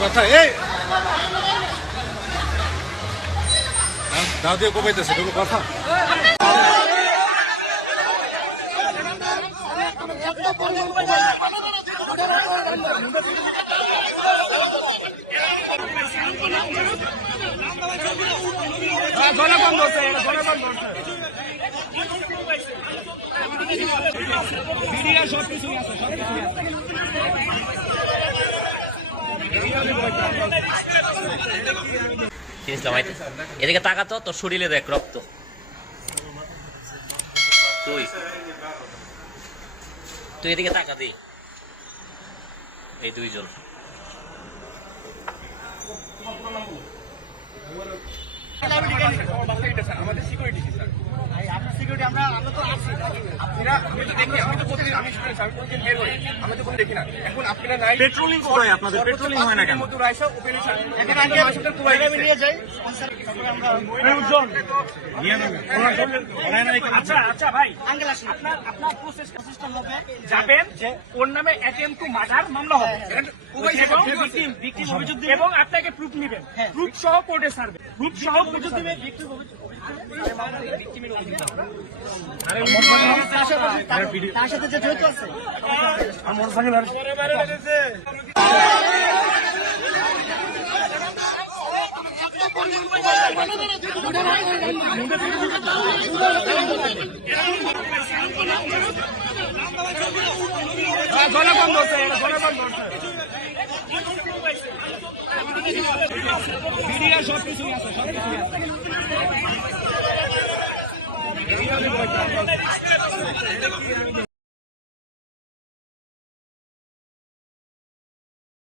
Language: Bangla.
কথা এই দাও দিয়ে কমাইতেছে কথা এদিকে তাকাতো তোর শরীরে দেখ রক্ত তুই তুই এদিকে তাকা দি এই দুইজন আমাদের সিকিউরিটি স্যার আপনার সিকিউরিটি আমরা তো আছি আপনারা আমি তো দেখি আমি তো প্রতিদিন আমি প্রতিদিন বের হই আমি তো কোনো দেখি না এখন আপনারা নাই পেট্রোলিং করে আপনাদের পেট্রোলিং হয় না কেন মতো রাইসা ওপেনিশন এখন আগে আসলে কুয়াই নিয়ে যাই আমরা প্রয়োজন নিয়ে নেবেন আচ্ছা আচ্ছা ভাই আঙ্কেল আসুন আপনার প্রসেস সিস্টেম হবে যাবেন যে ওর নামে অ্যাটেম্প টু মার্ডার মামলা হবে ভিকটিম অভিযোগ দিবেন এবং আপনাকে প্রুফ নেবেন প্রুফ সহ কোর্টে ছাড়বে প্রুফ সহ অভিযোগ দিবেন ভিকটিম অভিযোগ তার সাথে যে জড়িত আছে আমার সঙ্গে গলা বন্ধ হচ্ছে গলা বন্ধ হচ্ছে ভিডিও সব কিছুই আছে সব কিছুই আছে